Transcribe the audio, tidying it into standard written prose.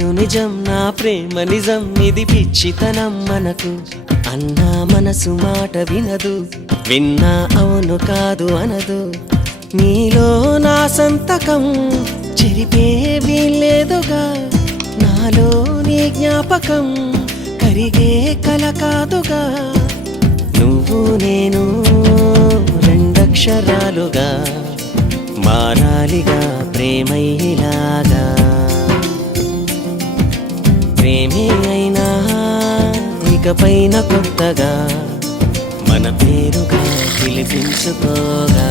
నేను నిజం నా ప్రేమ నిజం ఇది పిచ్చితనం మనకు అన్నా మనసు మాట వినదు విన్నా అవును కాదు అనదు నీలో నా సంతకం చెరిపే వీల్లేదుగా నాలో నీ జ్ఞాపకం కరిగే కల కాదుగా నువ్వు నేను రెండక్షరాలుగా మారాలిగా ప్రేమయ్యేలాగా ప్రేమే అయినా ఇకపైన కొత్తగా మన పేరుగా పిలిపించుకోగా